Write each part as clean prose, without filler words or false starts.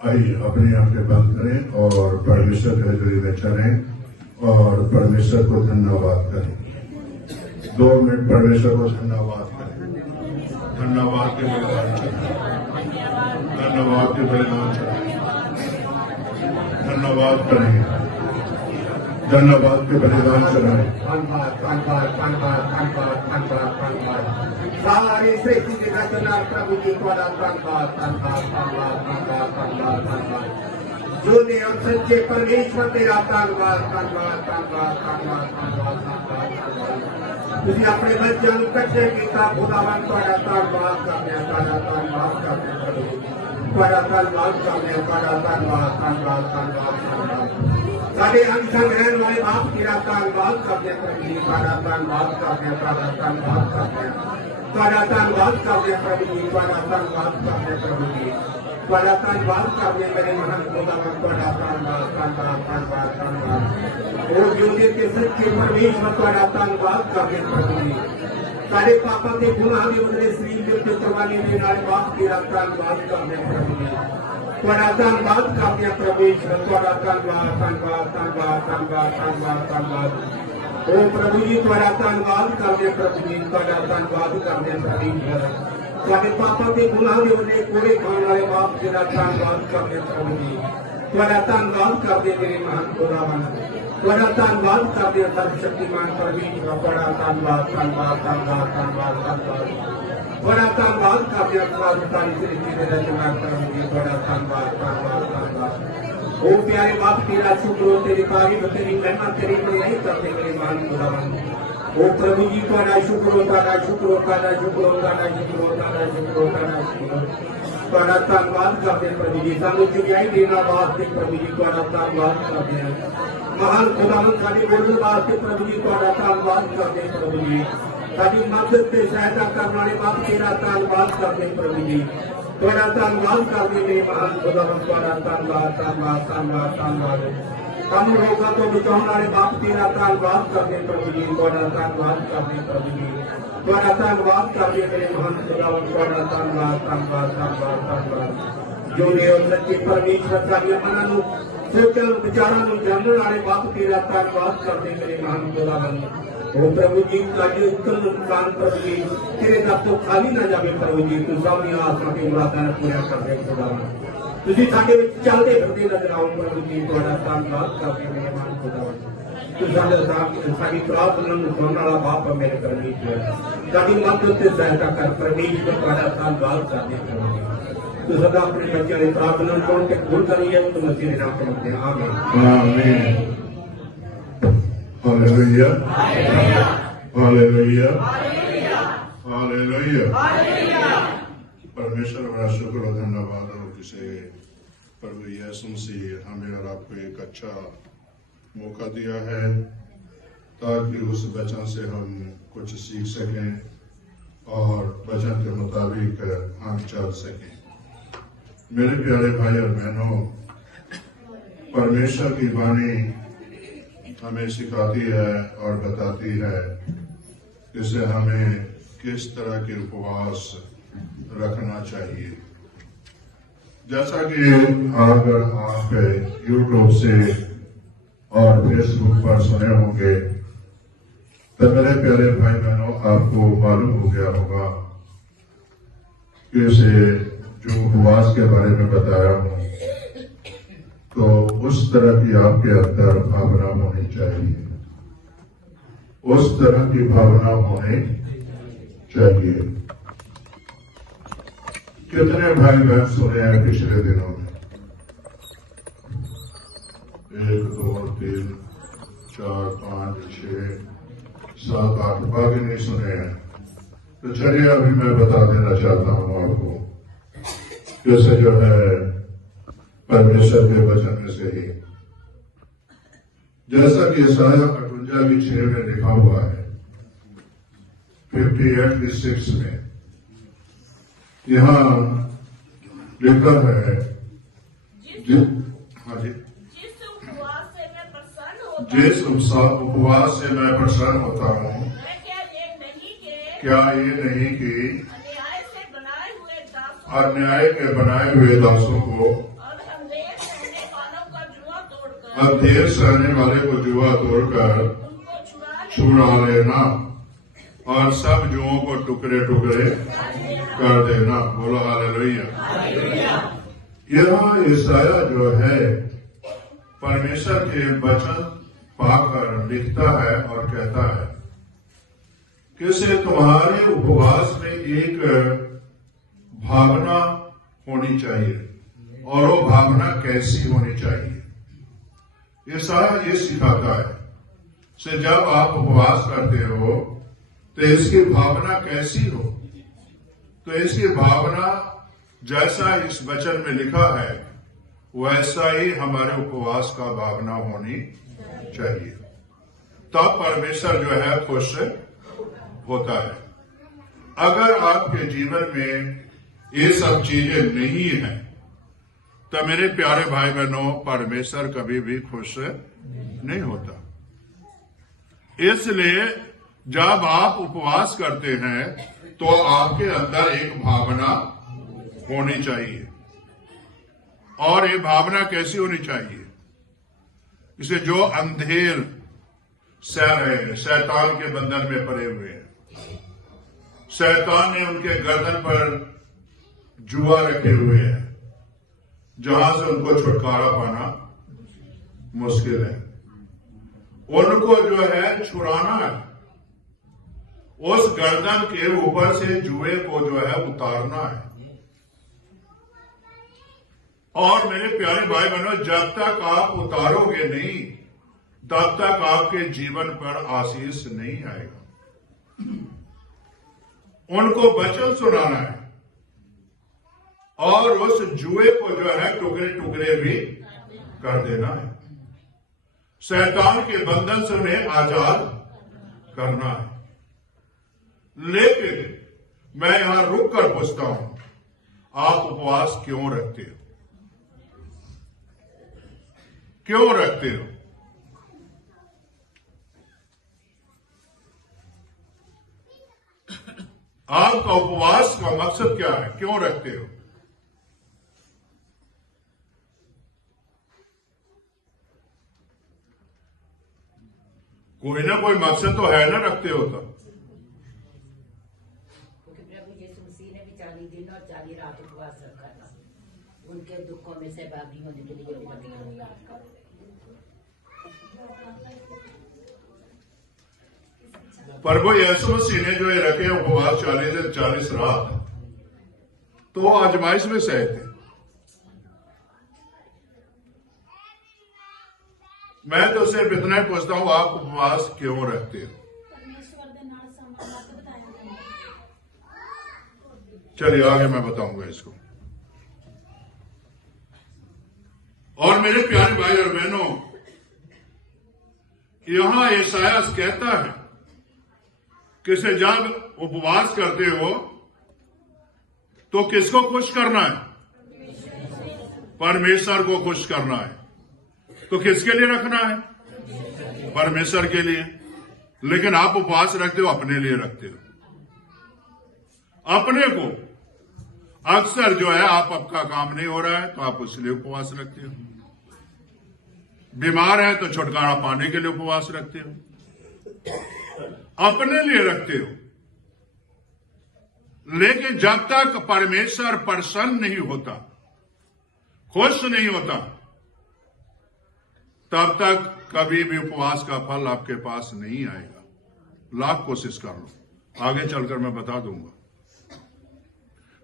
आइए अपनी आंखें बंद करें और परमेश्वर के हजूरी में चलें और परमेश्वर को धन्यवाद करें। 2 मिनट परमेश्वर को धन्यवाद करें। धन्यवाद के बलिदान चढ़ाएं, धन्यवाद के बलिदान चढ़ाएं, धन्यवाद करें, धन्यवाद के बलिदान चढ़ाएं। सारी सृष्टि की रचना प्रभु जी द्वारा धन्यवाद। जो ने हम सच्चे परमेश्वर तेरा धन्यवाद। तुझे अपने बच्चों को कट्ठे किया खुदावन द्वारा धन्यवाद करने, धन्यवाद करने, धन्यवाद करने, धन्यवाद। साढ़े अंश रहने वाले बाप तेरा धन्यवाद करने प्रभु जी, द्वारा धन्यवाद करने, द्वारा धन्यवाद करने, द्वारा धन्यवाद करने प्रभु जी, द्वारा धन्यवाद करने प्रभु जी, द्वारा धन्यवाद करने मेरे महान खुदावन द्वारा धन्यवाद, धन्यवाद, धन्यवाद, धन्यवाद। और जो के सच्चे परमेश्वर द्वारा धन्यवाद करने प्रभु जी, सारे पापा के गुनाह के बदले शरीर के कुर्बानी देने वाले बाप तेरा धन्यवाद करने प्रभु जी, द्वारा धन्यवाद करने परमेश्वर द्वारा धन्यवाद, धन्यवाद, धन्यवाद, धन्यवाद, धन्यवाद, धन्यवाद। ओ प्रभु जी द्वारा धन्यवाद करने प्रभु जी, द्वारा धन्यवाद करने परमेश्वर सारे पापा के गुनाह के बदले कोड़े खाने वाले बाप तेरा धन्यवाद करने प्रभु जी, द्वारा धन्यवाद करने मेरे महान खुदावन, द्वारा धन्यवाद करने सर्वशक्तिमान परमेश्वर द्वारा धन्यवाद, धन्यवाद, धन्यवाद, धन्यवाद, धन्यवाद। बड़ा धन्यवाद करने सारी सृष्टि के रचना प्रभु जी, बड़ा धन्यवाद, धन्यवाद, धन्यवाद। ओ प्यारे बाप तेरा शुक्र हो, तेरी तारीफ, तेरी महिमा, तेरी बड़ाई करते मेरे महान खुदावन। ओ प्रभु जी तेरा शुक्र हो, तेरा शुक्र हो, तेरा शुक्र हो, तेरा शुक्र हो, तेरा शुक्र हो, तेरा शुक्र हो। बड़ा धन्यवाद करते प्रभु जी, सानू चुगियाई देना वास्ते प्रभु जी द्वारा धन्यवाद करते हैं। महान खुदावन साडी बोलने वास्ते प्रभु जी द्वारा धन्यवाद करते प्रभु जी, साडी मदद से सहायता करने वाले बाप तेरा धन्यवाद करते प्रभु जी, द्वारा धन्यवाद करते मेरे महान खुदावन द्वारा धन्यवाद, धन्यवाद, धन्यवाद, धन्यवाद। हम लोगों को बचाने वाले बाप तेरा धन्यवाद करते प्रभु जी, द्वारा धन्यवाद करते प्रभु जी, द्वारा धन्यवाद करते मेरे महान खुदावन द्वारा धन्यवाद, धन्यवाद, धन्यवाद, धन्यवाद। जो ने और सच्चे परमेश्वर साडियां मनां नूं सोचण विचारां नूं जानण वाले बाप तेरा धन्यवाद करते मेरे महान खुदावन। ओ प्रभु जी साडी उत्तर नुकसान प्रभु जी तेरे दर तो खाली ना जावे प्रभु जी, तू सबनी आसां ते मुरादां पूरा करदे खुदावन। तुसीं साडे विच चलदे फिरदे नजर आओ प्रभु जी, तुहाडा धन्नवाद करदे मेरे महान खुदावन। तू साडे साडी प्रार्थना नूं सुणन वाला बाप है मेरे परमेश्वर, साडी मदद ते सहायता कर परमेश्वर, तुहाडा धन्नवाद करदे प्रभु जी। तू सदा अपने बच्चों की प्रार्थना सुन के कबूल करिए, तो मसीह के नाम से मांगते हैं, आमीन, आमीन। Hallelujah, hallelujah, hallelujah. परमेश्वर बड़ा शुक्र और धन्यवाद हो किसे प्रभु यीशु मसीह हमें और आपको एक अच्छा मौका दिया है ताकि उस वचन से हम कुछ सीख सकें और वचन के मुताबिक हम चल सकें। मेरे प्यारे भाई और बहनों, परमेश्वर की वाणी हमें सिखाती है और बताती है कि हमें किस तरह के उपवास रखना चाहिए। जैसा कि अगर आप YouTube से और फेसबुक पर सुने होंगे तो मेरे प्यारे भाई बहनों आपको मालूम हो गया होगा कि जो उपवास के बारे में बताया हूं तो उस तरह की आपके अंदर भावना होनी चाहिए, उस तरह की भावना होनी चाहिए। कितने भाई बहन सुने हैं पिछले दिनों में? 1 2 3 4 5 6 7 8 बाकी नहीं सुने हैं। तो चलिए अभी मैं बता देना चाहता हूं आपको, जैसे जो है परमेश्वर के वचन में से ही, जैसा कि यशायाह 58:6 में लिखा हुआ है, 58:6 में यहाँ लिखा है, हाँ जी, जिस उपवास से मैं प्रसन्न होता हूँ, क्या ये नहीं कि अन्याय के बनाए हुए दासों को अब ढेर सहने वाले को जुआ तोड़कर छुड़ा लेना और सब जुओं को टुकड़े टुकड़े कर देना। बोलो हालेलुया। यह ईसाया जो है परमेश्वर के वचन पाकर लिखता है और कहता है कि से तुम्हारे उपवास में एक भावना होनी चाहिए। और वो भावना कैसी होनी चाहिए? ईसाया ये सिखाता है से जब आप उपवास करते हो तो इसकी भावना कैसी हो? तो इसकी भावना जैसा इस वचन में लिखा है वैसा ही हमारे उपवास का भावना होनी चाहिए। तब परमेश्वर जो है खुश होता है। अगर आपके जीवन में ये सब चीजें नहीं है तो मेरे प्यारे भाई बहनों, परमेश्वर कभी भी खुश नहीं होता। इसलिए जब आप उपवास करते हैं तो आपके अंदर एक भावना होनी चाहिए। और ये भावना कैसी होनी चाहिए? इसे जो अंधेर सह रहे हैं, शैतान के बंधन में पड़े हुए हैं, शैतान ने उनके गर्दन पर जुआ रखे हुए हैं जहां से उनको छुटकारा पाना मुश्किल है। उनको जो है छुड़ाना है, उस गर्दन के ऊपर से जुए को जो है उतारना है। और मेरे प्यारे भाई बहनों, जब तक आप उतारोगे नहीं तब तक आपके जीवन पर आशीष नहीं आएगा। उनको वचन सुनाना है और उस जुए को जो है टुकड़े टुकड़े भी कर देना है। शैतान के बंधन से उन्हें आजाद करना है। लेकिन मैं यहां रुक कर पूछता हूं, आप उपवास क्यों रखते हो? क्यों रखते हो? आपका उपवास का मकसद क्या है? क्यों रखते हो? कोई ना कोई मकसद तो है ना रखते हो तो। क्योंकि प्रभु यीशु मसीह ने भी 40 दिन और 40 रात उपवास रखा था, उनके दुखों में सहभागी होने के लिए। प्रभु यीशु मसीह ने जो ये रखे उपवास 40 दिन 40 रात, तो आजमाइश में सहे थे। मैं तो सिर्फ इतना ही पूछता हूं, आप उपवास क्यों रखते हो? चलिए आगे मैं बताऊंगा इसको। और मेरे प्यारे भाई और बहनों, यहां यशायाह कहता है कि जब उपवास करते हो तो किसको खुश करना है? परमेश्वर को खुश करना है। तो किसके लिए रखना है? परमेश्वर के लिए। लेकिन आप उपवास रखते हो, अपने लिए रखते हो। अपने को अक्सर जो है आपका काम नहीं हो रहा है तो आप उसके लिए उपवास रखते हो। बीमार है तो छुटकारा पाने के लिए उपवास रखते हो, अपने लिए रखते हो। लेकिन जब तक परमेश्वर प्रसन्न नहीं होता, खुश नहीं होता, तब तक कभी भी उपवास का फल आपके पास नहीं आएगा। लाख कोशिश कर लो, आगे चलकर मैं बता दूंगा।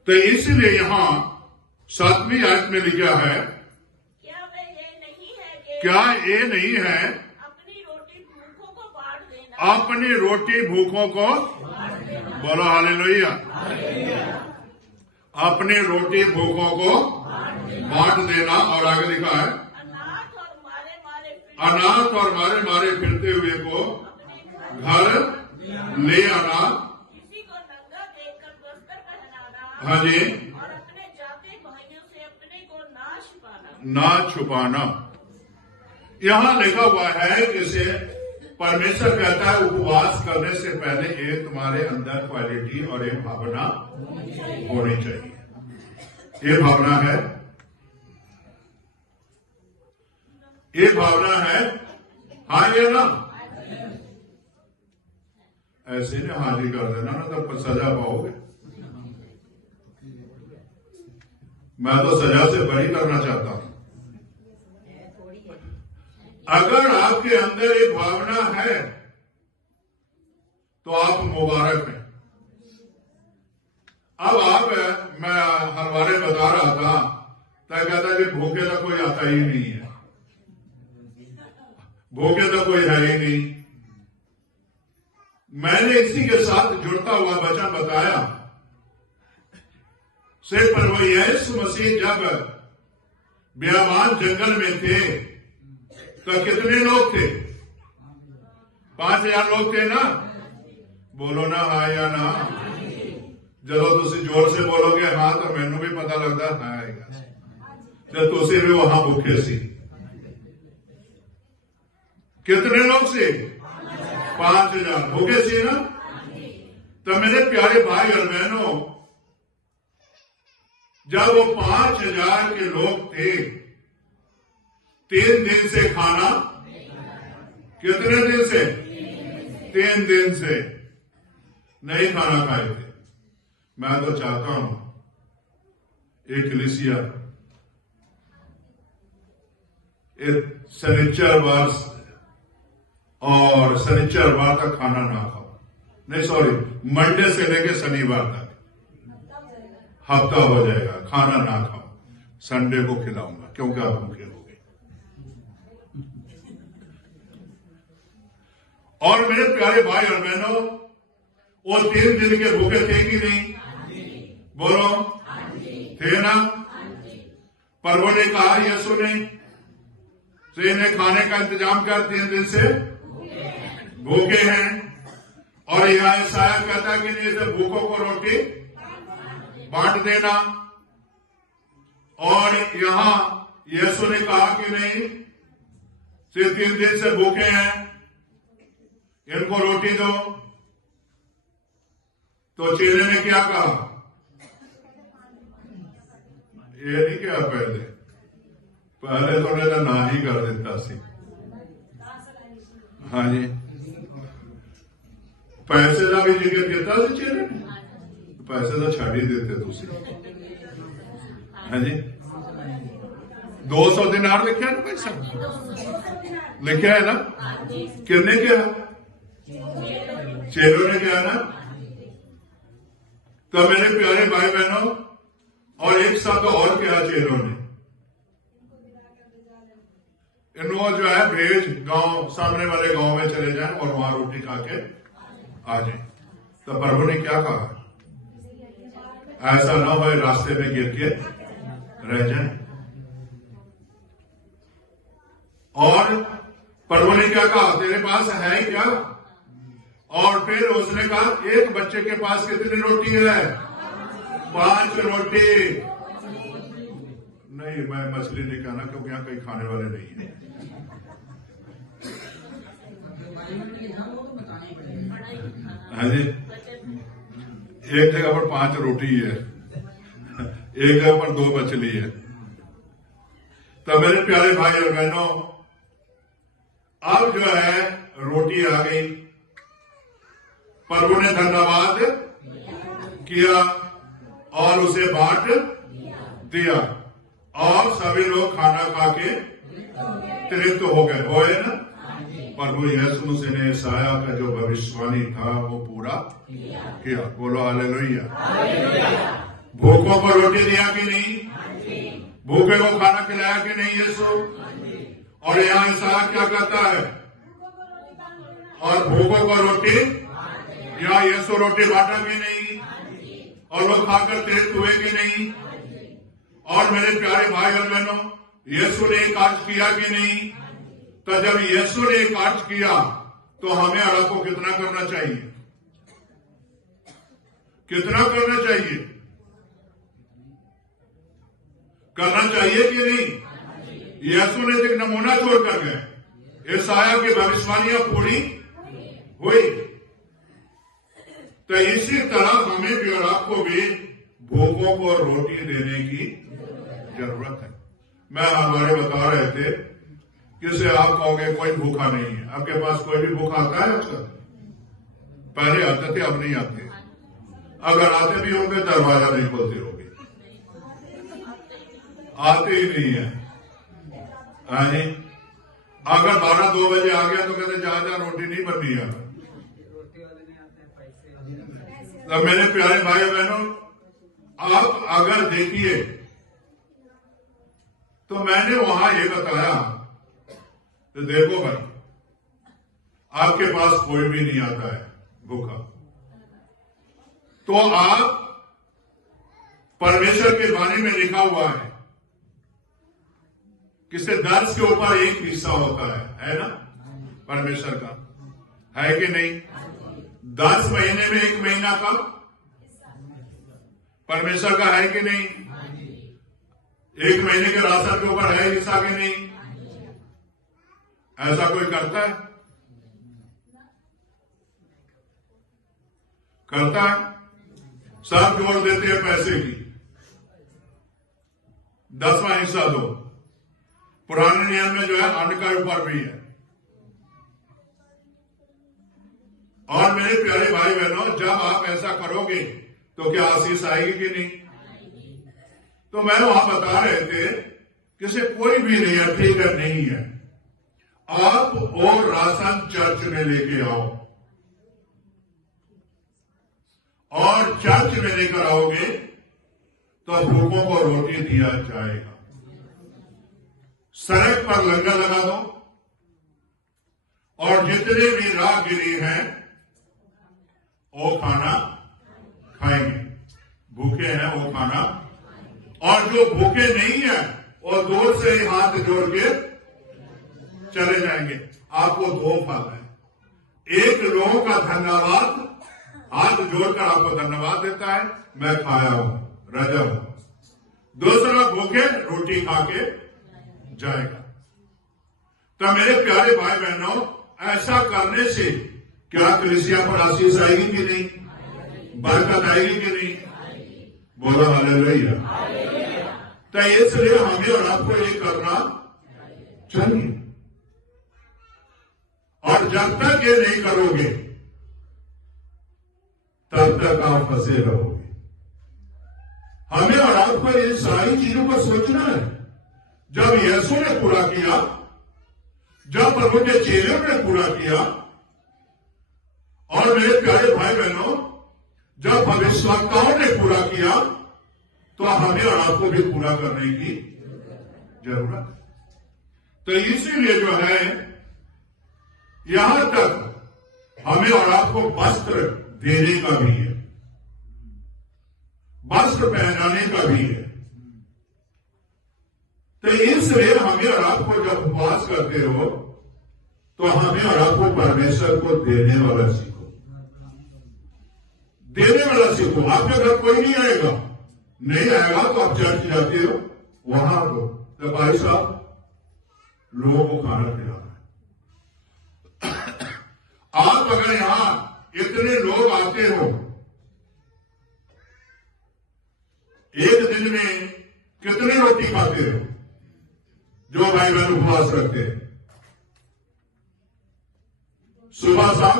तो इसलिए यहां 7वीं आयत में लिखा है, क्या ये नहीं है अपनी रोटी भूखों को बांट देना। अपनी रोटी भूखों को, बोलो हालेलुया। अपनी रोटी भूखों को बांट देना। और आगे लिखा है, अनाथ और मारे मारे फिरते हुए को घर ले आना। किसी को नंगा देखकर वस्त्र पहनाना। हाँ जी। और अपने जाते भाइयों से अपने को ना छुपाना। यहां लिखा हुआ है कि परमेश्वर कहता है उपवास करने से पहले एक तुम्हारे अंदर क्वालिटी और एक भावना होनी चाहिए। ये भावना है, ये भावना है, हाँ या ना? ऐसे नहीं हाँ जी कर देना, ना तब सजा पाओगे। मैं तो सजा से बरी करना चाहता हूं। अगर आपके अंदर एक भावना है तो आप मुबारक हैं। अब आप, मैं हरवारे बता रहा था, तय कहता कि भूखे तो कोई आता ही नहीं है, भूखे तो कोई है ही नहीं। मैंने इसी के साथ जुड़ता हुआ वचन बताया से प्रभु यीशु मसीह जब बियाबान जंगल में थे तो कितने लोग थे? 5000 लोग थे ना? बोलो ना हाँ या ना। जब तुम जोर से बोलोगे हाँ तो मैनू भी पता लगता है जब तुम भी वहां भूखे सी। कितने लोग से? 5000 भूखे सी ना। तो मेरे प्यारे भाई और बहनों, जब वो 5000 के लोग थे, 3 दिन से खाना, कितने दिन से? 3 दिन से नहीं खाना खाए थे। मैं तो चाहता हूं एक कलीसिया शनिचरवार और शनिचरवार तक खाना ना खाओ, नहीं सॉरी, मंडे से लेके शनिवार तक हफ्ता हो जाएगा खाना ना खाओ। संडे को खिलाऊंगा क्योंकि आप भूखे हो गए। और मेरे प्यारे भाई और बहनों, वो 3 दिन के भूखे थे कि नहीं? बोलो थे ना। प्रभु ने कहा यीशु ने से इन्हें खाने का इंतजाम कर, 3 दिन से भूखे हैं। और यहां ईसाया कहता कि नहीं, से भूखों को रोटी बांट देना। और यहां यीशु ने कहा कि नहीं, से 3 दिन से भूखे हैं, इनको रोटी दो। तो चेले ने क्या कहा? ये नहीं क्या पहले तो उन्हें ना ही कर देता सी। हाँ जी, पैसे का भी जिक्र किया सी चेले ने, पैसे तो छाड़ ही देते तुसी। हाँ जी, 200 दिनार लिखा है ना, पैसा लिखा है ना? कितने क्या? चेलों ने क्या ना। तो मेरे प्यारे भाई बहनों, और एक साथ और क्या चेलों ने, इनको जो है भेज गांव, सामने वाले गांव में चले जाएं और वहां रोटी खा के आ जाए। तो प्रभु ने क्या कहा? ऐसा ना हो रास्ते में गिर के रह जाए। और प्रभु ने क्या कहा? तेरे पास है क्या? और फिर उसने कहा एक बच्चे के पास कितनी रोटी है? 5 रोटी। नहीं, मैं मछली नहीं कहना क्योंकि यहां कहीं खाने वाले नहीं है। हाँ जी, एक जगह पर 5 रोटी है, एक जगह पर 2 मछली है। तो मेरे प्यारे भाई और बहनों, अब जो है रोटी आ गई, प्रभु ने धन्यवाद किया और उसे बांट दिया और सभी लोग खाना खा के तृप्त हो गए। होए ना? प्रभु यीशु मसीह ने ईसाया का जो भविष्यवाणी था वो पूरा किया। बोलो हालेलुया। भूखों को रोटी दिया कि नहीं? भूखे को खाना खिलाया कि नहीं यीशु? और यहाँ ईसाया क्या कहता है? और भूखों को रोटी, या यीशु रोटी बांटा कि नहीं? और लोग खाकर तृप्त हुए कि नहीं? और मेरे प्यारे भाई और बहनों, यीशु ने कार्य किया कि नहीं? तो जब यीशु ने कार्य किया तो हमें और आपको कितना करना चाहिए? कितना करना चाहिए? करना चाहिए कि नहीं? यीशु ने एक नमूना छोड़कर गए, ईसाया की भविष्यवाणियां पूरी हुई। तो इसी तरह हमें भी और आपको भी भूखों को रोटी देने की जरूरत है। मैं हमारे बता रहे थे किसे आप कहोगे कोई भूखा नहीं है? आपके पास कोई भी भूखा आता है अक्सर? पहले आते थे, अब नहीं आते। अगर आते भी होंगे दरवाजा नहीं खोलते होंगे, आते ही नहीं है। अगर 12-2 बजे आ गया तो कहते जा रोटी नहीं बननी है। तो मेरे प्यारे भाई बहनों, आप अगर देखिए तो मैंने वहां ये बताया तो देखो भाई, आपके पास कोई भी नहीं आता है भूखा, तो आप परमेश्वर के बारे में लिखा हुआ है किसी दर्ज के ऊपर एक हिस्सा होता है ना परमेश्वर का, है कि नहीं? 10 महीने में 1 महीना का परमेश्वर का है कि नहीं? 1 महीने के राशन के ऊपर है हिस्सा कि नहीं? ऐसा कोई करता है? करता है? सब जोड़ देते हैं पैसे की, 10वां हिस्सा दो। पुराने नियम में जो है अन्न का ऊपर भी है। और मेरे प्यारे भाई बहनों, जब आप ऐसा करोगे तो क्या आशीष आएगी कि नहीं? तो मैं वहां बता रहे थे किसी कोई भी नहीं है, ठीक है, नहीं है, आप और राशन चर्च में लेके आओ और चर्च में लेकर आओगे तो भूखों को रोटी दिया जाएगा। सड़क पर लंगर लगा दो और जितने भी राहगीरी हैं वो खाना खाएंगे, भूखे हैं वो खाना, और जो भूखे नहीं है वो दूर से ही हाथ जोड़ के चले जाएंगे। आपको 2 फल है, एक लोगों का धन्यवाद, हाथ जोड़कर आपको धन्यवाद देता है, मैं खाया हूं, रजा हूं। दूसरा, भूखे रोटी खा के जाएगा। तो मेरे प्यारे भाई बहनों, ऐसा करने से क्या कलीसिया पर आशीष आएगी कि नहीं? बरकत आएगी कि नहीं? बोलो हालेलुया। तो इसलिए हमें और आपको ये करना चाहिए, और जब तक ये नहीं करोगे तब तक आप फंसे रहोगे। हमें और आपको इन सारी चीजों को सोचना है। जब यीशु ने पूरा किया, जब प्रभु के चेलों ने पूरा किया, और मेरे प्यारे भाई बहनों, जब भविष्यवक्ताओं ने पूरा किया, तो हमें और आपको भी पूरा करने की जरूरत है। तो इसीलिए जो है, यहां तक हमें और आपको वस्त्र देने का भी है, वस्त्र पहनाने का भी है। तो इसलिए हमें और आपको जब उपवास करते हो तो हमें और आपको परमेश्वर को देने वाला सीखो, देने वाला सीखो। आपके घर कोई नहीं आएगा, नहीं आएगा तो आप चर्च जाते हो, वहां तो भाई साहब लोगों को खाना खिलाना है। आप अगर यहां इतने लोग आते हो, एक दिन में कितनी रोटी खाते हो जो भाई बहन उपवास रखते हैं? सुबह शाम?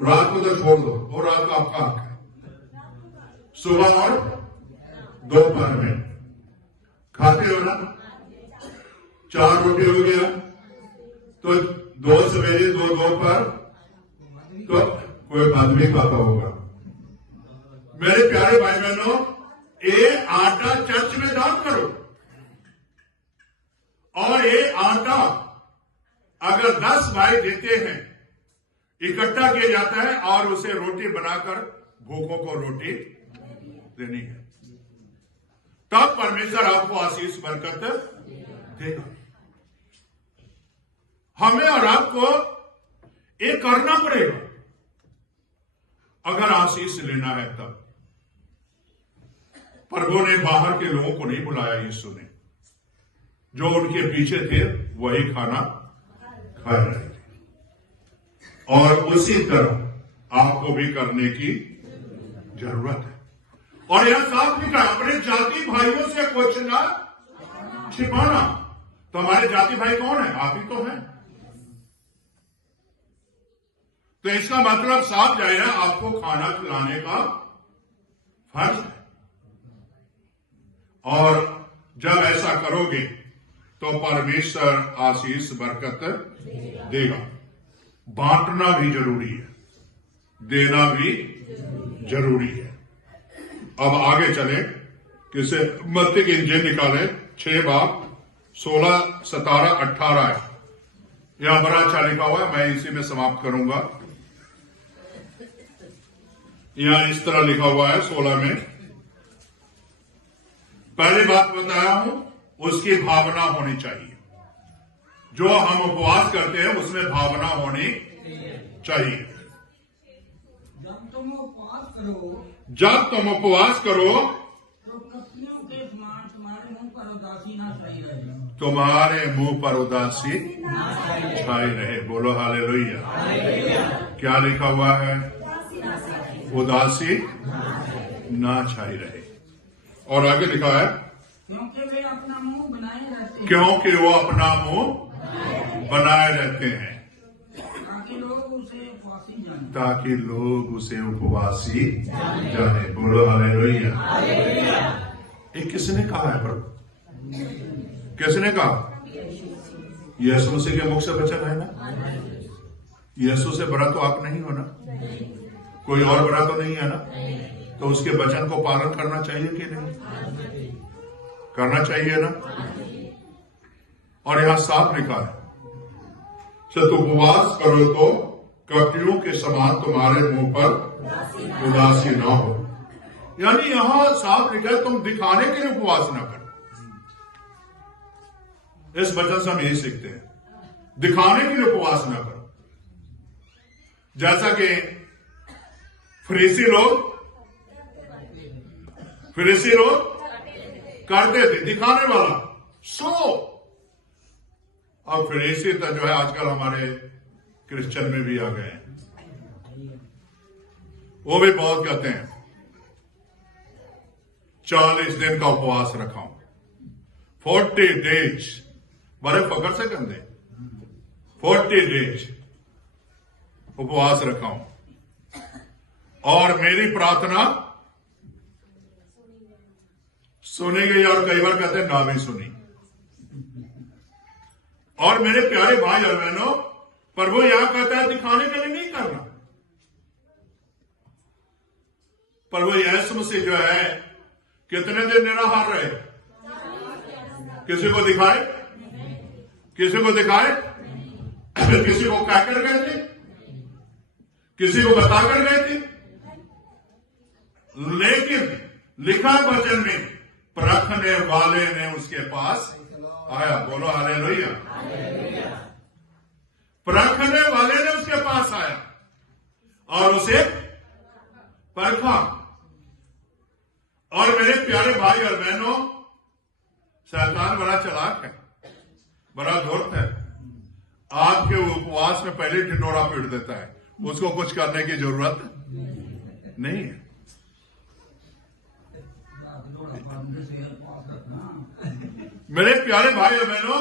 रात को तो छोड़ दो, वो रात का आपका हक है। सुबह और दोपहर में खाते हो ना? 4 रोटी हो गया, तो 2 सवेरे 2 दोपहर, तो कोई आदमी खाता होगा। मेरे प्यारे भाई बहनों, ये आटा चर्च में दान करो, और ये आटा अगर 10 भाई देते हैं, इकट्ठा किया जाता है और उसे रोटी बनाकर भूखों को रोटी देनी है, तब परमेश्वर आपको आशीष बरकत देगा। हमें और आपको ये करना पड़ेगा अगर आशीष लेना है तब। प्रभु ने बाहर के लोगों को नहीं बुलाया, यीशु ने, जो उनके पीछे थे वही खाना खा रहे थे, और उसी तरह आपको भी करने की जरूरत है। और यह साफ लिखा है, अपने जाति भाइयों से कुछ ना छिपाना। तो हमारे जाति भाई कौन है? आप ही तो हैं। तो इसका मतलब साफ जाएगा, आपको खाना खिलाने का फर्ज है। और जब ऐसा करोगे तो परमेश्वर आशीष बरकत देगा। बांटना भी जरूरी है, देना भी जरूरी है। अब आगे चले, किसे मत्ती की इंजन निकाले 6 बाब 16, 17, 18 है। यहां बड़ा अच्छा लिखा हुआ है, मैं इसी में समाप्त करूंगा। यहां इस तरह लिखा हुआ है 16 में, पहली बात बताया हूं, उसकी भावना होनी चाहिए। जो हम उपवास करते हैं उसमें भावना होनी चाहिए। जब तुम उपवास करो जब तुम उपवास करो तो कपड़ियों के समान तुम्हारे मुंह पर उदासी ना छाई रहे। तुम्हारे मुंह पर उदासी छाई रहे। बोलो हालेलुया। क्या लिखा हुआ है? उदासी ना छाई रहे। और आगे लिखा है, क्योंकि वे अपना मुंह बनाए रहते हैं, क्योंकि वो अपना मुंह बनाए रहते हैं ताकि लोग उसे उपवासी जाने। ताकि लोग उसे उपवासी जाने। बोलो हालेलुया। ये किसने कहा है प्रभु? किसने कहा? यीशु मसीह के मुख से वचन है ना। यीशु से बड़ा तो आप नहीं हो ना, कोई और बड़ा तो नहीं है ना। तो उसके वचन को पालन करना चाहिए कि नहीं? करना चाहिए ना। और यहां साफ लिखा है, तो उपवास करो तो कपड़ियों के समान तुम्हारे मुंह पर उदासी ना हो। यानी यहां साफ लिखा है, तुम दिखाने के लिए उपवास ना करो। इस वचन से हम यही सीखते हैं, दिखाने के लिए उपवास ना करो। जैसा कि फरीसी लोग करते थे, दिखाने वाला सो। अब फरीसी तो जो है आजकल हमारे क्रिश्चियन में भी आ गए हैं। वो भी बहुत कहते हैं 40 दिन का उपवास रखा हूं, 40 डेज, बड़े फकर से कहते 40 डेज उपवास रखा हूं और मेरी प्रार्थना सुनी गई। और कई बार कहते हैं ना भी सुनी। और मेरे प्यारे भाई और बहनों, प्रभु यहां कहता है दिखाने के लिए नहीं करना। प्रभु यीशु मसीह जो है कितने दिन निराहार रहे? किसी को दिखाए? किसी को दिखाए? किसी को कहकर गए थे? किसी को बताकर गए थे? लेकिन लिखा वचन में, परखने वाले ने उसके पास आया। बोलो हालेलुया। परखने वाले ने उसके पास आया और उसे परखा। और मेरे प्यारे भाई और बहनों, शैतान बड़ा चालाक है, बड़ा धूर्त है। आपके उपवास में पहले ढिंडोरा पीट देता है, उसको कुछ करने की जरूरत नहीं है। मेरे प्यारे भाई और बहनों,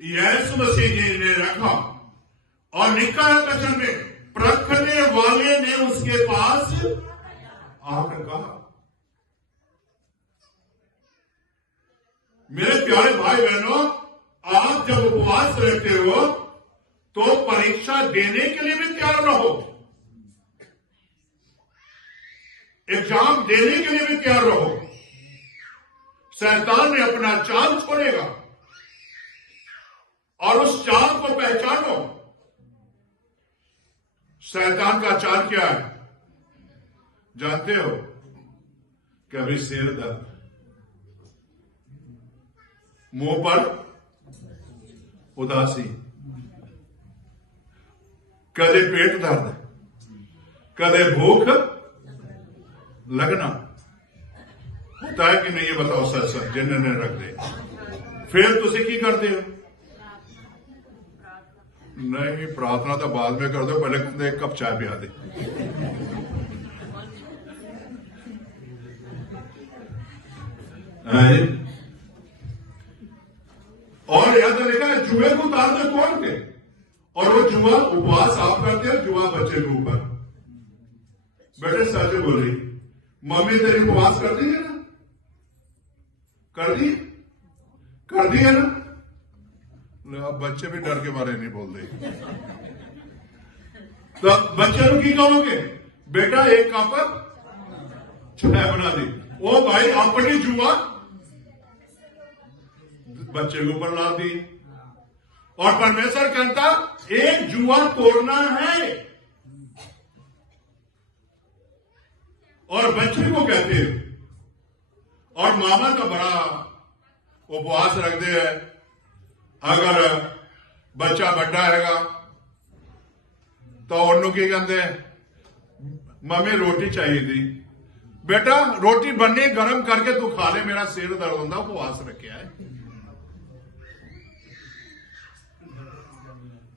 यीशु मसीह जी ने रखा और लिखा है वचन में, परखने वाले ने उसके पास आकर कहा। मेरे प्यारे भाई बहनों, आप जब उपवास रहते हो तो परीक्षा देने के लिए भी तैयार रहो, एग्जाम देने के लिए भी तैयार रहो। शैतान ने अपना चाल छोड़ेगा और उस चाल को पहचानो। शैतान का चाल क्या है जानते हो? कभी सिर दर्द, मुंह पर उदासी, कदे पेट दर्द, कदे भूख लगना। होता है कि नहीं? ये बताओ सच सच, जिन्हें रख दे। फिर तुझे की करते हो? नहीं, प्रार्थना तो बाद में कर दो, पहले एक कप चाय पिया दे। है। और यहां तो लिखा है जुए को उतार दो तोड़ के, और वो जुआ उपवास आप करते हो, जुआ बच्चे के ऊपर। बेटे सच बोली, मम्मी तेरी उपवास कर दी है ना? कर दी है ना? अब बच्चे भी डर के मारे नहीं बोलते। तो बच्चे को की कहोगे, बेटा एक कप चाय बना दी। ओ भाई अपनी जुआ बच्चे के ऊपर ला दी। और परमेश्वर कहता एक जुआ तोड़ना है, और बच्चे को कहते हैं। और मामा का बड़ा उपवास रख दे, अगर बच्चा बड़ा हैगा तो उन्होंने की कहते मम्मी रोटी चाहिए थी। बेटा रोटी बननी गरम करके तू खा ले, मेरा सिर दर्द होता, उपवास रखे है।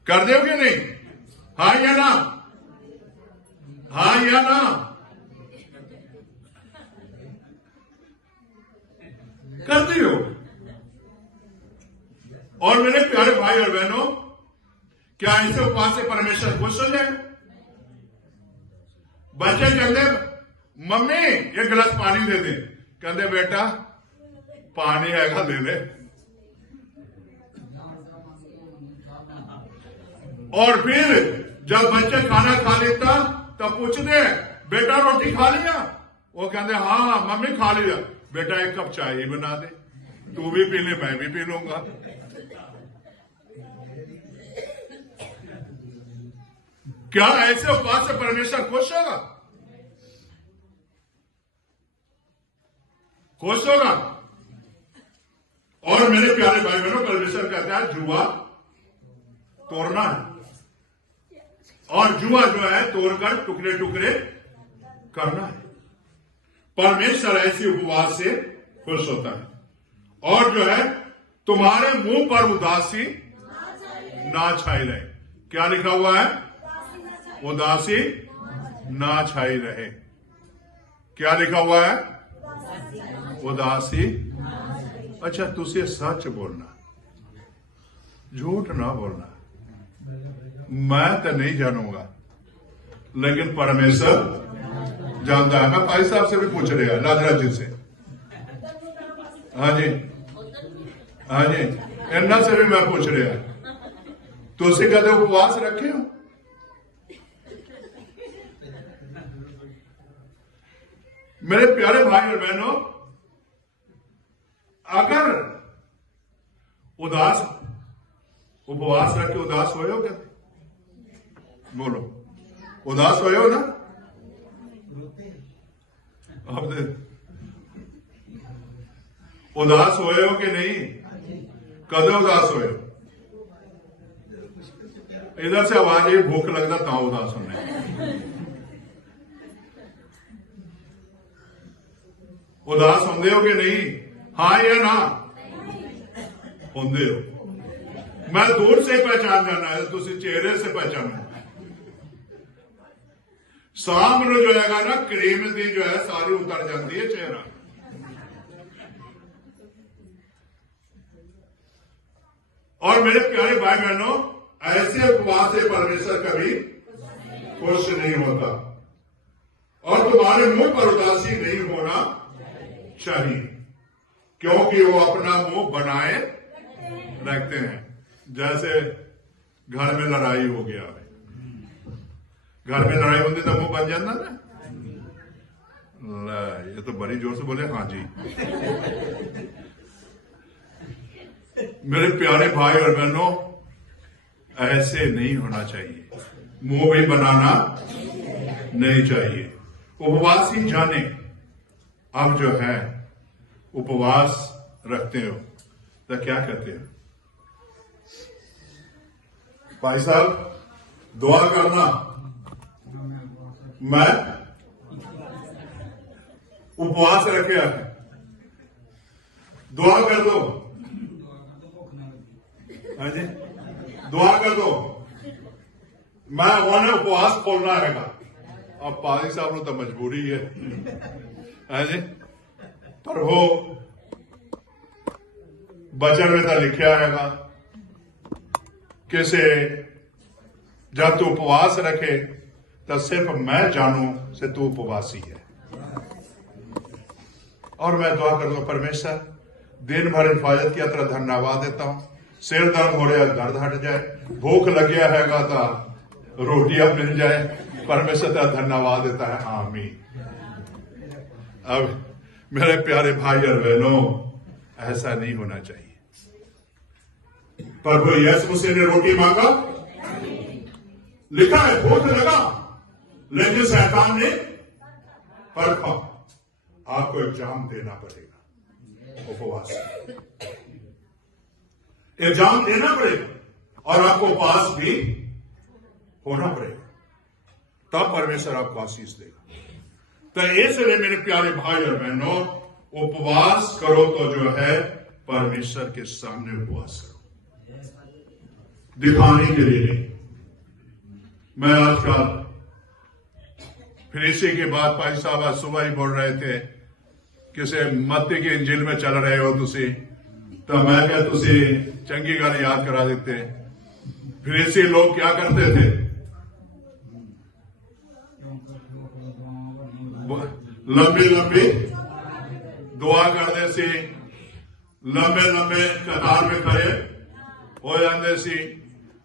कर दो कि नहीं? हाँ या ना? हाँ या ना? करती हो। और मेरे प्यारे भाई और बहनों, क्या ऐसे उपवास से परमेश्वर खुश हो जाए? बच्चे कहते मम्मी एक गिलास पानी दे दे, कहते बेटा पानी हैगा दे दे। और फिर जब बच्चे खाना खा लेता तब पूछते बेटा रोटी खा लिया? वो कहते हाँ मम्मी खा लिया। बेटा एक कप चाय ही बना दे, तू भी पी ले मैं भी पी लूंगा। क्या ऐसे उपवास से परमेश्वर खुश होगा? खुश होगा। और मेरे प्यारे भाई बहनों, परमेश्वर कहता है जुआ तोड़ना है, और जुआ जो है तोड़कर टुकड़े टुकड़े करना है। परमेश्वर ऐसी उपवास से खुश होता है। और जो है तुम्हारे मुंह पर उदासी ना छाई रहे। क्या लिखा हुआ है? उदासी ना छाई रहे। क्या लिखा हुआ है? उदासी। अच्छा तुझे सच बोलना, झूठ ना बोलना। मैं तो नहीं जानूंगा, लेकिन परमेश्वर जानता है। मैं भाई साहब से भी पूछ रहा, राजराज जी से। हाँ जी, हाँ जी, इन्ना से भी मैं पूछ रहा, तुझे कदे उपवास रखे हो? मेरे प्यारे भाई और बहनों, अगर उदास उपवास रख के उदास होए हो क्या? बोलो, उदास होए हो ना? अब उदास होए हो कि नहीं? कदे उदास होए हो? इधर से आवाज ये भूख लगता था उदास होने। उदास होंगे हो कि नहीं? हाँ या ना? होंगे हो। मैं दूर से पहचान जाना है, तुझे चेहरे से पहचानना। सामने जो है ना क्रीम दी जो है सारी उतर जाती है चेहरा। और मेरे प्यारे भाई बहनों, ऐसे उपवास से परमेश्वर कभी खुश नहीं होता, और तुम्हारे मुंह पर उदासी नहीं होना चाहिए, क्योंकि वो अपना मुंह बनाए रखते हैं। जैसे घर में लड़ाई हो गया है, घर में लड़ाई होती तो मुंह बन जाता ना। ये तो बड़ी जोर से बोले हाँ जी। मेरे प्यारे भाई और बहनों, ऐसे नहीं होना चाहिए, मुंह भी बनाना नहीं चाहिए। उपवासी जाने, अब जो है उपवास रखते हो तो क्या कहते हैं? भाई साहब दुआ करना, मैं उपवास रखे है, दुआ कर दो। हाँ जी, दुआ कर दो, मैं उन्हें उपवास खोलना हैगा। अब पादी साहब ने तो मजबूरी है जी, पर वो बचन में तो लिखा हैगा किसे जब तू उपवास रखे तो सिर्फ मैं जानू से तू उपवासी है। और मैं दुआ कर दो परमेश्वर दिन भर हिफाजत किया तेरा धन्यवाद देता हूं। सिर दर्द हो रहा दर्द हट जाए, भूख लग गया हैगा तो रोटियां मिल जाए, परमेश्वर तेरा धन्यवाद देता है। आमीन। अब मेरे प्यारे भाई और बहनों, ऐसा नहीं होना चाहिए। प्रभु यीशु मसीह ने रोटी मांगा, लिखा है भूख लगा, लेकिन शैतान ने परखा। आपको एग्जाम देना पड़ेगा, उपवास एग्जाम देना पड़ेगा और आपको उपवास भी होना पड़ेगा, तब परमेश्वर आपको आशीष देगा। तो इसलिए मेरे प्यारे भाई और बहनों, उपवास करो तो जो है परमेश्वर के सामने उपवास करो, दिखाने के लिए नहीं। मैं आजकल फिर इसी के बाद भाई साहब आज सुबह ही बोल रहे थे किसी मत्ती के इंजिल में चल रहे हो तुसी, तो मैं क्या तुसी चंगी गल याद करा देते। फिर इसी लोग क्या करते थे, लंबी लंबी दुआ करते सी, लंबे लंबे कतार में खड़े हो जाते सी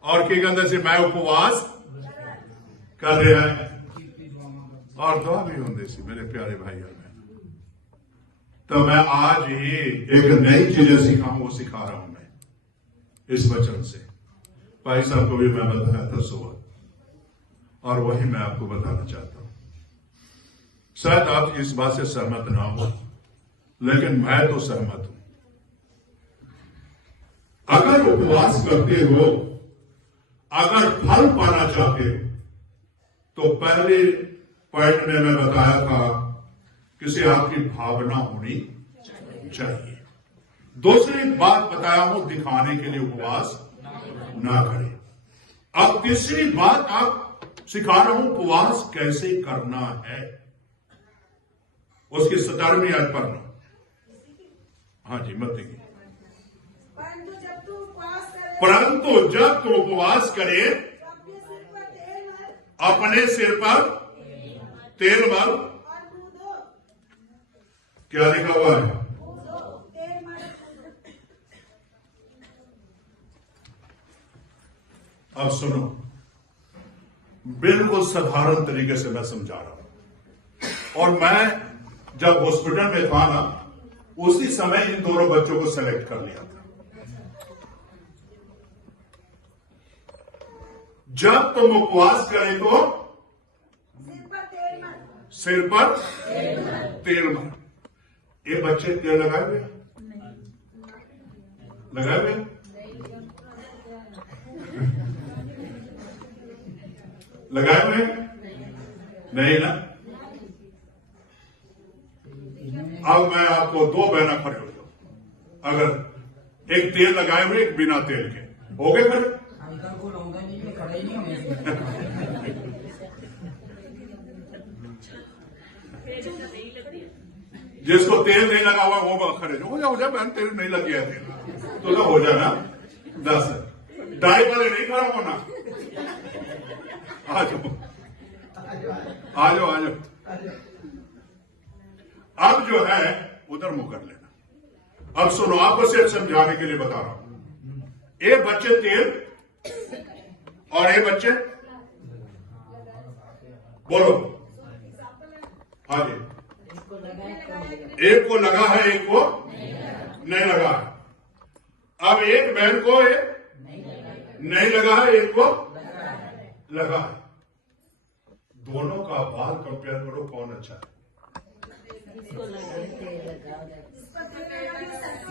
और की कहते सी मैं उपवास कर रहा है, और दुआ भी होंगे सी। मेरे प्यारे भाई और बहन, तो मैं आज ही एक नई चीजें सीखा हूं, वो सिखा रहा हूं मैं इस वचन से। भाई साहब को भी मैं बताया था सुबह, और वही मैं आपको बताना चाहता हूं। शायद आप इस बात से सहमत ना हो, लेकिन मैं तो सहमत हूं। अगर उपवास करते हो, अगर फल पाना चाहते हो, तो पहले पॉइंट में मैं बताया था किसी आपकी भावना होनी चाहिए। दूसरी बात बताया हूं, दिखाने के लिए उपवास ना करें। अब तीसरी बात आप सिखा रहा हूं, उपवास कैसे करना है, उसकी 17वीं आयत पढ़ना। हाँ जी, मत देखिए। परंतु जब तू उपवास करे, अपने सिर पर तेल मल। क्या लिखा हुआ है? अब सुनो, बिल्कुल साधारण तरीके से मैं समझा रहा हूं। और मैं जब हॉस्पिटल में था ना, उसी समय इन दोनों बच्चों को सेलेक्ट कर लिया था। जब तुम उपवास करें तो सिर पर तेल मल। ये बच्चे तेल लगाए हुए, लगाए हुए लगाए हुए नहीं ना। अब मैं आपको दो बहना खड़े हो जाओ, अगर एक तेल लगाए हुए एक बिना तेल के, हो गए खड़े? जिसको तेल नहीं लगा हुआ वो खड़े हो जाए। बहन तेल नहीं लग गया तेल तो हो जाना 10। डाई वाले नहीं खड़ा होना। आ जाओ आ जाओ आ जाओ। अब जो है उधर मुंह कर लेना। अब सुनो, आपको सिर्फ समझाने के लिए बता रहा हूं। ये बच्चे तेल और ये बच्चे बोलो। हाँ जी, एक को लगा है एक को नहीं लगा है। अब एक बहन को नहीं लगा है, एक को लगा है। दोनों का बाल कंपेयर करो, कौन अच्छा है?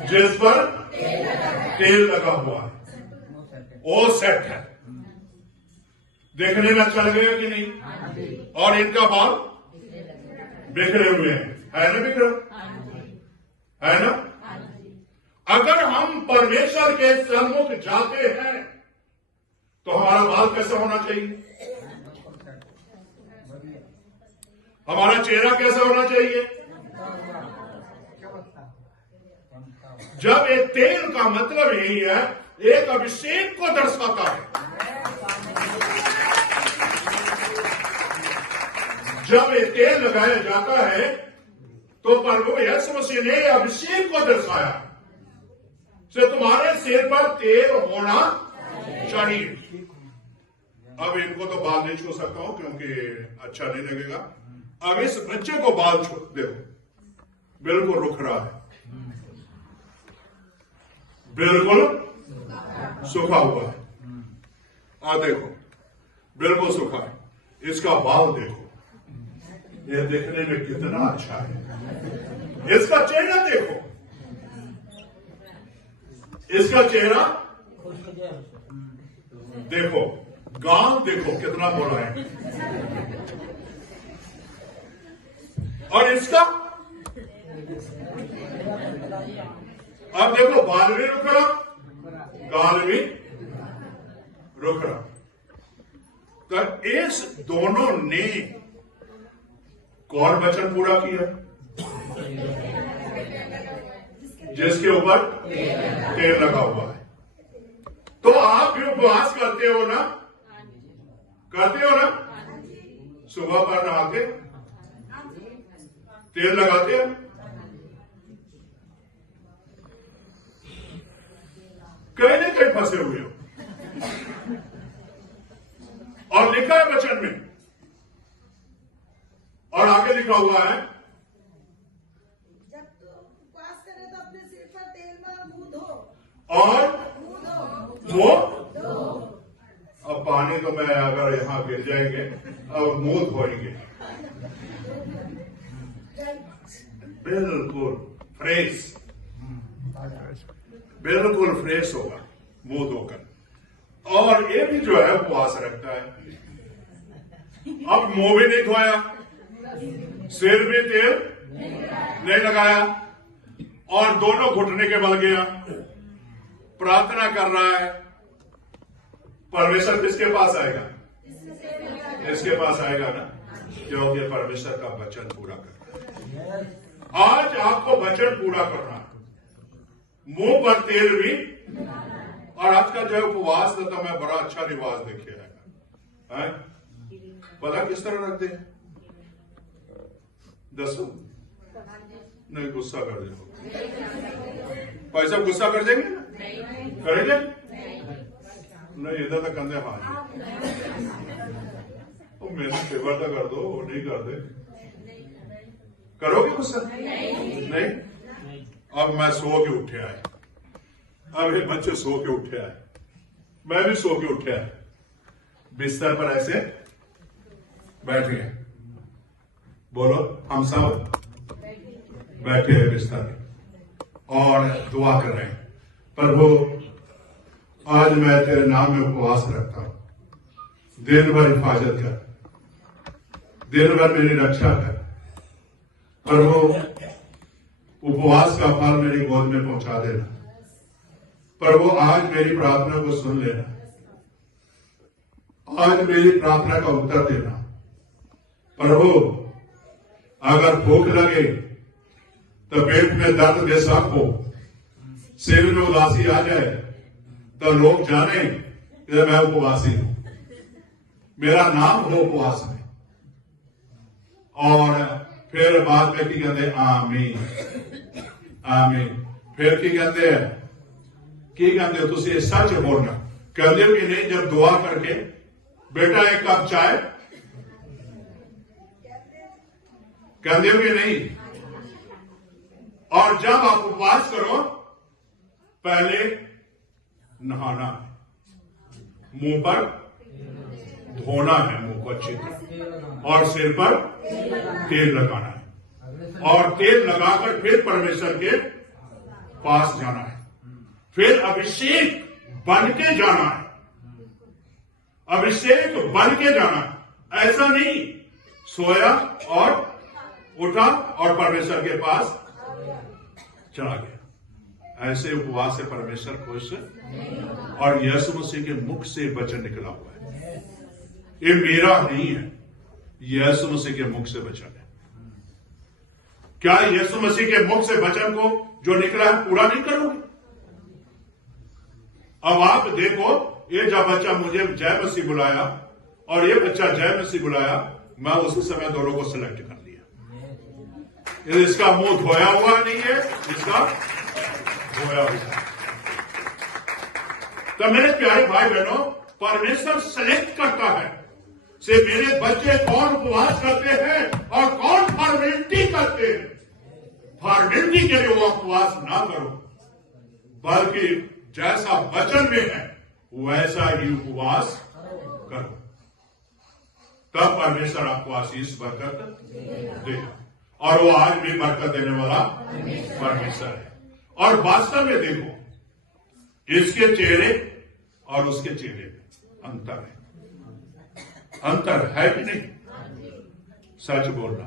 जिस पर तेल लगा हुआ है वो सेट है। देखने में अच्छा लगेगा कि नहीं? और इनका बाल बिखरे हुए हैं, है ना? बिखरा है ना? अगर हम परमेश्वर के सम्मुख जाते हैं तो हमारा बाल कैसा होना चाहिए? हमारा चेहरा कैसा होना चाहिए? जब एक तेल का मतलब यही है, एक अभिषेक को दर्शाता है। जब ये तेल लगाया जाता है तो प्रभु यीशु मसीह ने अभिषेक को दर्शाया से तुम्हारे सिर पर तेल होना चाहिए। अब इनको तो बाल नहीं छू सकता हूं क्योंकि अच्छा नहीं लगेगा। अब इस बच्चे को बाल छू देखो, बिल्कुल रुक रहा है, बिल्कुल सूखा हुआ है। देखो बिल्कुल सूखा है। इसका बाल देखो, ये देखने में कितना अच्छा है। इसका चेहरा देखो, इसका चेहरा देखो, गाल देखो कितना बोला है। और इसका अब देखो, बाल भी रुक रहा, गाल भी रुक रहा। तो इस दोनों ने कौन वचन पूरा किया? जिसके ऊपर तेल लगा हुआ है। तो आप भी उपवास करते हो ना? करते हो ना? सुबह पर नहा के तेल लगाते हैं। कहीं ना कहीं फंसे हुए हो। और लिखा है वचन में, और आगे लिखा हुआ है, जब तू उपवास करे तो अपने सिर पर तेल में मुंह धो और मुंह वो अब पानी तो मैं अगर यहां गिर जाएंगे, अब मुंह धोएंगे। बिल्कुल फ्रेश, बिल्कुल फ्रेश होगा मुंह धोकर। और ये भी जो है उपवास रखता है। अब मुंह भी नहीं धोया, सिर भी तेल नहीं लगाया, और दोनों घुटने के बल गया, प्रार्थना कर रहा है। परमेश्वर किसके पास आएगा? इसके पास आएगा ना, क्योंकि परमेश्वर का वचन पूरा करना है। आज आपको वचन पूरा करना है, मुंह पर तेल भी। और आज का जो उपवास था, तो मैं बड़ा अच्छा रिवाज देखिए है। पता किस तरह रखते हैं? दसो नहीं, गुस्सा कर दे। भाई साहब गुस्सा कर देंगे ना? करेंगे नहीं? इधर तक कंधे हाथ मेरे फेवर तो कर दो, वो नहीं कर दे। करोगे गुस्सा? नहीं। अब मैं सो के उठे आए, अब ये बच्चे सो के उठे आए, मैं भी सो के उठे आए। बिस्तर पर ऐसे बैठ गए। बोलो, हम सब बैठे हैं बिस्तर पर और दुआ कर रहे हैं, प्रभु आज मैं तेरे नाम में उपवास रखता हूं। दिन भर हिफाजत कर, दिन भर मेरी रक्षा कर। प्रभु उपवास का फल मेरी गोद में पहुंचा देना। प्रभु आज मेरी प्रार्थना को सुन लेना, आज मेरी प्रार्थना का उत्तर देना। प्रभु अगर भूख लगे तो पेट में दर्द बेसाक हो, सिर में उदासी आ जाए तो लोग जाने कि मैं उपवासी हूं, मेरा नाम हो उपवास में। और फिर बाद में की कहते आमीन आमीन। फिर की कहते हैं तुम ये सच बोलना। कहते हो कि नहीं? जब दुआ करके बेटा एक कप चाय, कहते हो कि नहीं? और जब आप उपवास करो, पहले नहाना है, मुंह पर धोना है मुंह को अच्छी तरह, और सिर पर तेल लगाना है, और तेल लगाकर फिर परमेश्वर के पास जाना है। फिर अभिषेक बन के जाना है, अभिषेक बन के जाना है। ऐसा नहीं सोया और उठा और परमेश्वर के पास चला गया। ऐसे उपवास से परमेश्वर खुश, और यीशु मसीह के मुख से वचन निकला हुआ है। ये मेरा नहीं है, यीशु मसीह के मुख से वचन है। क्या यीशु मसीह के मुख से वचन को जो निकला है पूरा नहीं करोगे? अब आप देखो, ये जब बच्चा मुझे जय मसीह बुलाया और ये बच्चा जय मसीह बुलाया, मैं उसी समय दोनों को सिलेक्ट कर लिया। इसका मुंह धोया हुआ नहीं है, इसका धोया हुआ है। तो मेरे प्यारे भाई बहनों, परमेश्वर सेलेक्ट करता है से मेरे बच्चे कौन उपवास करते हैं और कौन फॉर्मेलिटी करते हैं। फॉर्मेलिटी के लिए वो उपवास ना करो, बल्कि जैसा वचन में है वैसा ही उपवास करो, तब परमेश्वर आपको आशीष बरकत देगा। और वो आज भी बरकत देने वाला परमेश्वर है। और वास्तव में देखो, इसके चेहरे और उसके चेहरे में अंतर है। अंतर है कि नहीं? सच बोलना।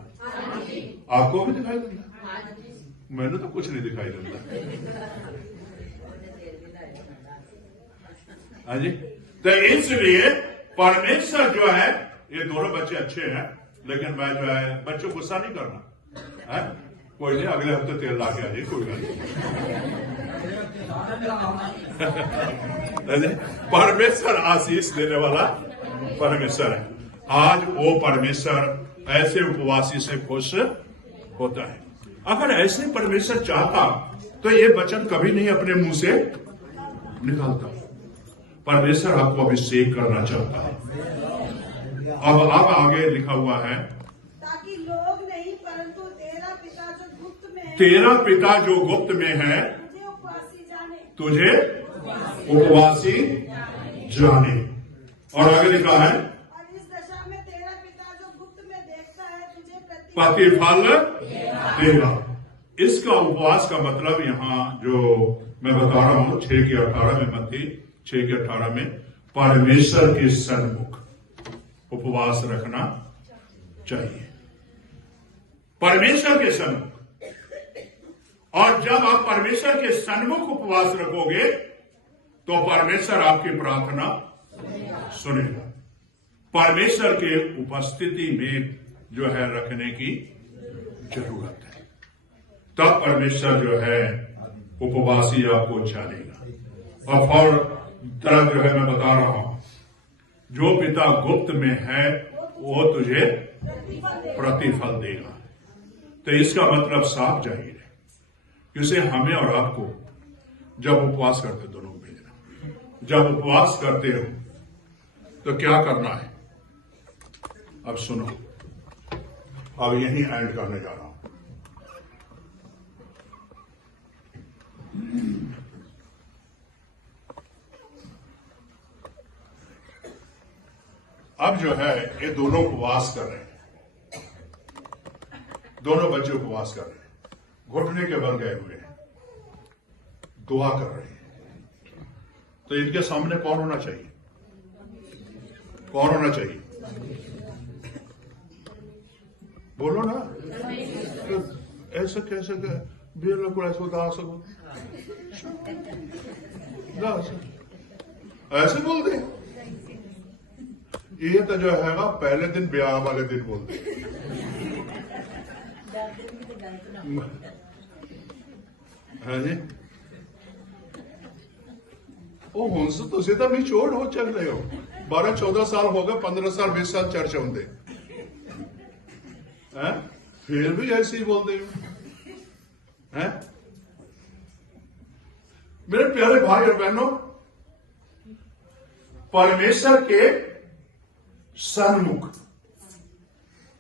आपको भी दिखाई देता? मैंने तो कुछ नहीं दिखाई देता। हाँ जी। तो इसलिए परमेश्वर जो है, ये दोनों बच्चे अच्छे हैं, लेकिन मैं जो है बच्चों को गुस्सा नहीं करना है। कोई नहीं, अगले हफ्ते तेल ला के आ जाए, कोई बात नहीं। परमेश्वर आशीष देने वाला परमेश्वर है। आज वो परमेश्वर ऐसे उपवासी से खुश होता है। अगर ऐसे परमेश्वर चाहता तो ये वचन कभी नहीं अपने मुंह से निकालता। परमेश्वर आपको अभिषेक करना चाहता है। अब आगे लिखा हुआ है, ताकि लोग नहीं परंतु तेरा पिता जो गुप्त में है, तेरा पिता जो गुप्त में है तुझे उपवासी जाने, तुझे उपवासी जाने। और आगे लिखा है, और इस दशा में तेरा पिता जो गुप्त में देखता है तुझे प्रतिफल देगा। इसका उपवास का मतलब यहां जो मैं बता रहा हूं 6 के 18 में, मत्ती 6 के 18 में, परमेश्वर के सन्मुख उपवास रखना चाहिए। परमेश्वर के सन्मुख। और जब आप परमेश्वर के सन्मुख उपवास रखोगे तो परमेश्वर आपकी प्रार्थना सुनेगा। परमेश्वर के उपस्थिति में जो है रखने की जरूरत है, तब परमेश्वर जो है उपवासी आपको जानेगा। और तरह जो है मैं बता रहा हूं, जो पिता गुप्त में है वो तुझे प्रतिफल देगा। तो इसका मतलब साफ जाहिर है। इसे हमें और आपको जब उपवास करते, दोनों को भेजना, जब उपवास करते हो तो क्या करना है? अब सुनो, अब यही एंड करने जा रहा हूं। अब जो है ये दोनों उपवास कर रहे हैं, दोनों बच्चे उपवास कर रहे हैं, घुटने के बल गए हुए हैं, दुआ कर रहे हैं। तो इनके सामने कौन होना चाहिए? कौन होना चाहिए? बोलो ना। ऐसा कैसे बेल को ऐसा दा सको, ऐसे बोल दे। ये तो जो है ना पहले दिन ब्याह वाले दिन बोलते हाँ जी। ਉਹ ਹੁਣ ਤੁਸੀਂ ਤਾਂ ਮੈਚੁਰਡ ਹੋ ਚੱਲ ਰਹੇ ਹੋ। 12-14 ਸਾਲ ਹੋ ਗਏ, 15 ਸਾਲ 20 ਸਾਲ ਚਰਚ ਹੁੰਦੇ हैं, फिर भी ऐसे ही बोलते हो हैं। मेरे प्यारे भाई और बहनों, परमेश्वर के सन्मुख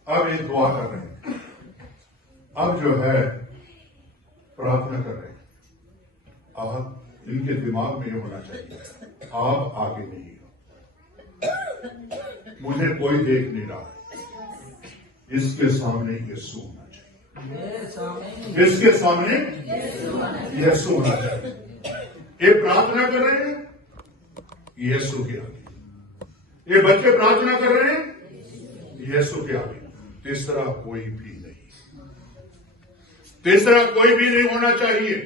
अब ये दुआ कर रहे हैं, अब जो है प्रार्थना कर रहे हैं। अब इनके दिमाग में ये होना चाहिए, आप आगे नहीं हो, मुझे कोई देख नहीं रहा है, इसके सामने यीशु होना चाहिए, इसके सामने यीशु होना चाहिए। ये प्रार्थना कर रहे हैं यीशु के आगे, ये बच्चे प्रार्थना कर रहे हैं यीशु के आगे। तीसरा कोई भी नहीं, तीसरा कोई भी नहीं होना चाहिए।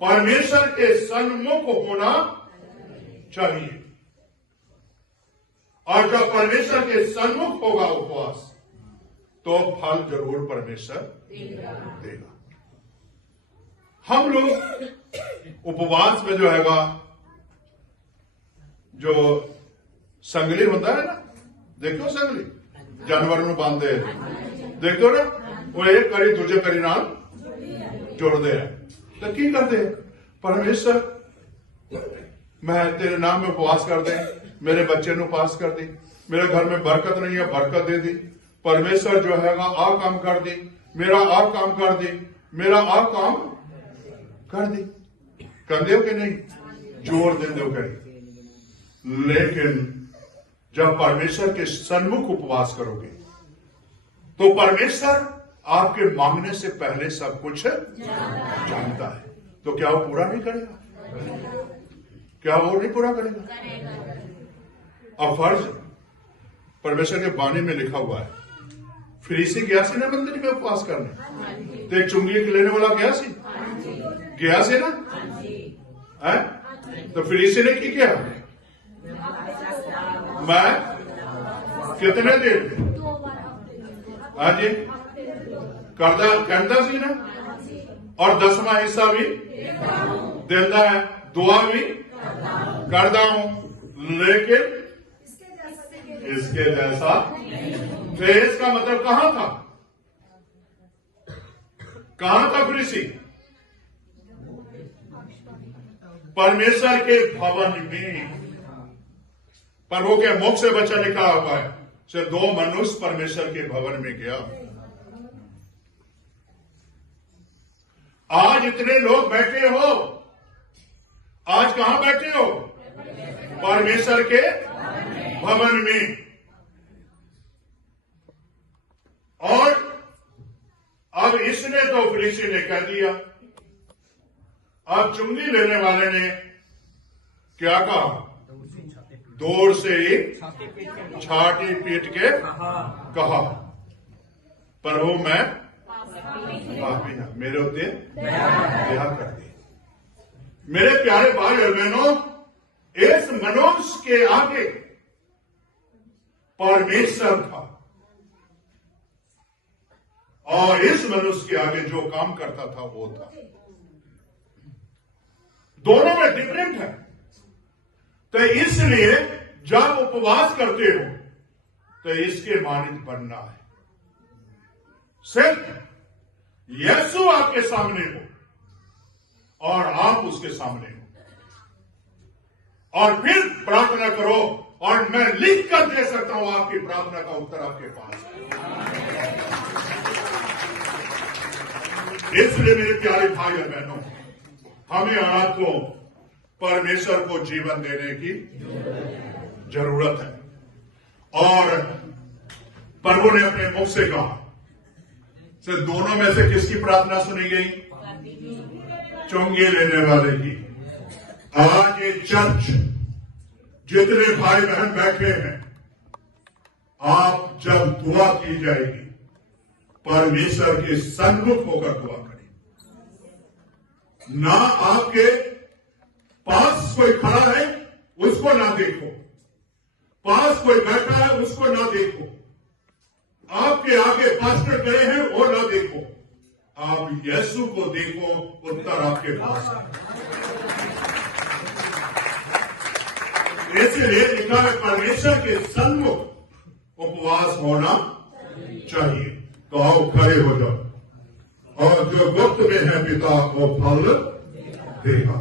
परमेश्वर के सन्मुख होना चाहिए। और जब परमेश्वर के सन्मुख होगा उपवास, तो फल जरूर परमेश्वर देगा। हम लोग उपवास में जो हैगा, जो संगली होता है ना, देखो संगली जानवर में बांधे देखो ना, वो एक कड़ी दूजे कड़ी नाल जोड़ते हैं। तो की करते हैं? परमेश्वर मैं तेरे नाम में उपवास कर दे, मेरे बच्चे ने उपवास कर दी, मेरे घर में बरकत नहीं है बरकत दे दी, परमेश्वर जो हैगा आ काम कर दी, मेरा आ काम कर दी, मेरा आ काम कर दी। कर दो कि नहीं? जोर दे दो करी। लेकिन जब परमेश्वर के सन्मुख उपवास करोगे तो परमेश्वर आपके मांगने से पहले सब कुछ जानता है। तो क्या वो पूरा नहीं करेगा? क्या वो नहीं पूरा करेगा? अब फर्ज परमेश्वर के बाणी में लिखा हुआ है, फरीसी गया सी ना मंदिर में उपवास करने, तो एक चुंगली लेने वाला गया सी ना है? तो फरीसी ने की किया? मैं कितने देर हाँ जी करता सी ना, और 10वां हिस्सा भी देता है, दुआ भी करता हूं, लेकिन इसके जैसा। तो इसका मतलब कहां था? कहां था फरीसी? परमेश्वर के भवन में। प्रभु के मुख से वचन निकला हुआ है, से 2 मनुष्य परमेश्वर के भवन में गया। आज इतने लोग बैठे हो, आज कहां बैठे हो? परमेश्वर के भवन में। और अब इसने तो फरीसी ने कह दिया, अब चुंगी लेने वाले ने क्या कहा? दूर से ही छाती पीट के कहा, प्रभु मैं पापी हूं, मेरे उत्ते दया कर दे। मेरे प्यारे भाई और बहनों, इस मनुष्य के आगे परमेश्वर था, और इस मनुष्य के आगे जो काम करता था वो था। दोनों में डिफरेंट है। तो इसलिए जब उपवास करते हो तो इसके मानित बनना है। सिर्फ यीशु आपके सामने हो और आप उसके सामने हो, और फिर प्रार्थना करो, और मैं लिख कर दे सकता हूं आपकी प्रार्थना का उत्तर आपके पास है। इसलिए मेरे प्यारे भाई और बहनों, हमें आपको परमेश्वर को जीवन देने की जरूरत है। और प्रभु ने अपने मुख से कहा, से दोनों में से किसकी प्रार्थना सुनी गई? चुंगी लेने वाले की। आज ये चर्च, जितने भाई बहन बैठे हैं, आप जब दुआ की जाएगी, परमेश्वर के सन्मुख होकर दुआ करें। ना आपके पास कोई खड़ा है उसको ना देखो, पास कोई बैठा है उसको ना देखो, आपके आगे पास्टर खड़े हैं वो ना देखो, आप यीशु को देखो, उत्तर आपके पास है। इसलिए लिखा है परमेश्वर के सन्मुख उपवास होना चाहिए। तो आओ खड़े हो जाओ, और जो गुप्त में है पिता वो फल देगा।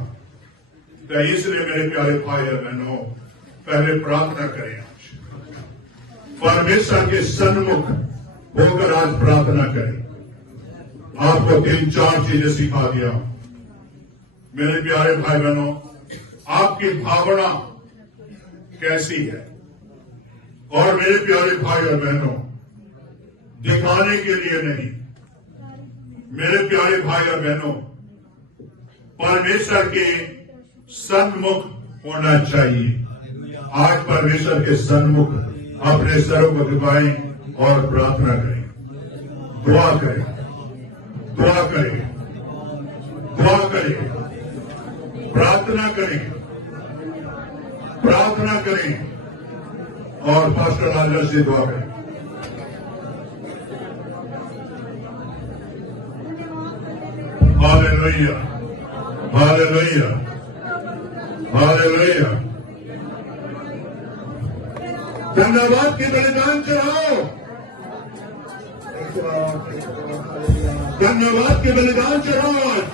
तो इसलिए मेरे प्यारे भाई और बहनों, पहले प्रार्थना करें। आज परमेश्वर के सन्मुख होकर आज प्रार्थना करें। आपको 3-4 चीजें सिखा दिया। मेरे प्यारे भाई बहनों, आपकी भावना कैसी है? और मेरे प्यारे भाई और बहनों, दिखाने के लिए नहीं, मेरे प्यारे भाई और बहनों, परमेश्वर के सन्मुख होना चाहिए। आज परमेश्वर के सन्मुख अपने सरों को झुकाएं और प्रार्थना करें, दुआ करें, दुआ करें, दुआ करें, प्रार्थना करें, प्रार्थना करें, और पास्टर राजा से दुआ करें। Hallelujah, hallelujah, hallelujah. धन्यवाद के बलिदान चढ़ाओ, धन्यवाद के बलिदान चढ़ाओ आज,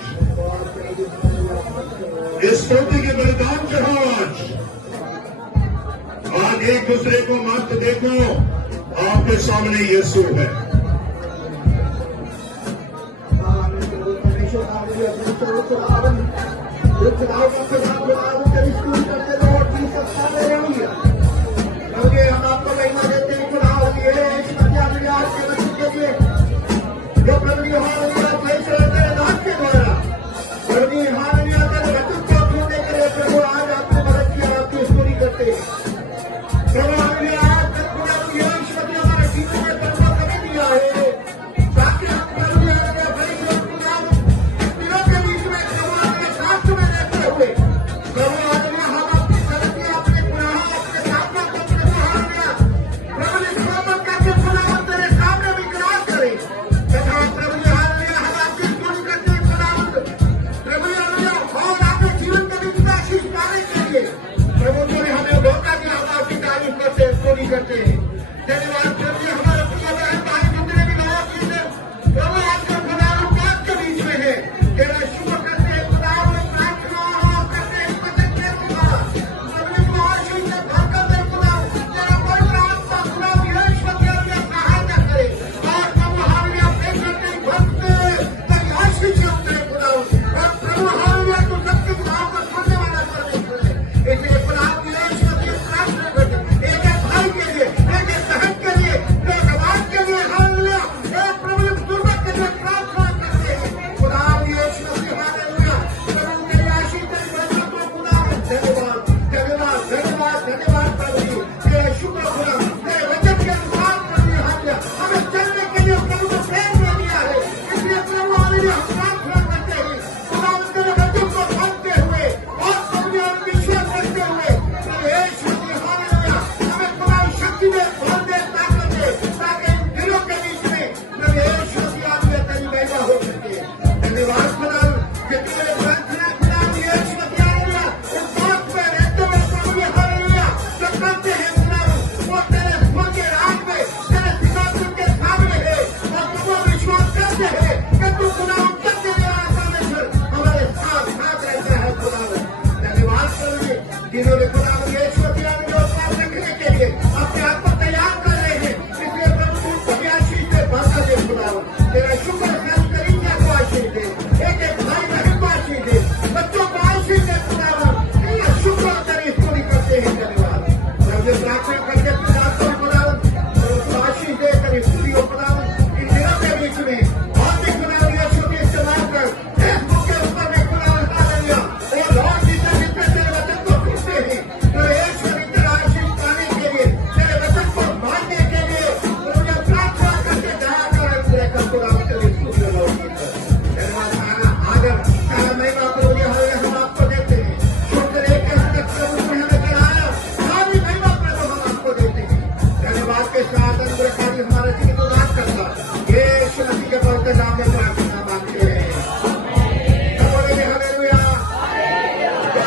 स्तुति के बलिदान चढ़ाओ आज एक दूसरे को मत देखो, आपके सामने यीशु है। परमेश्वर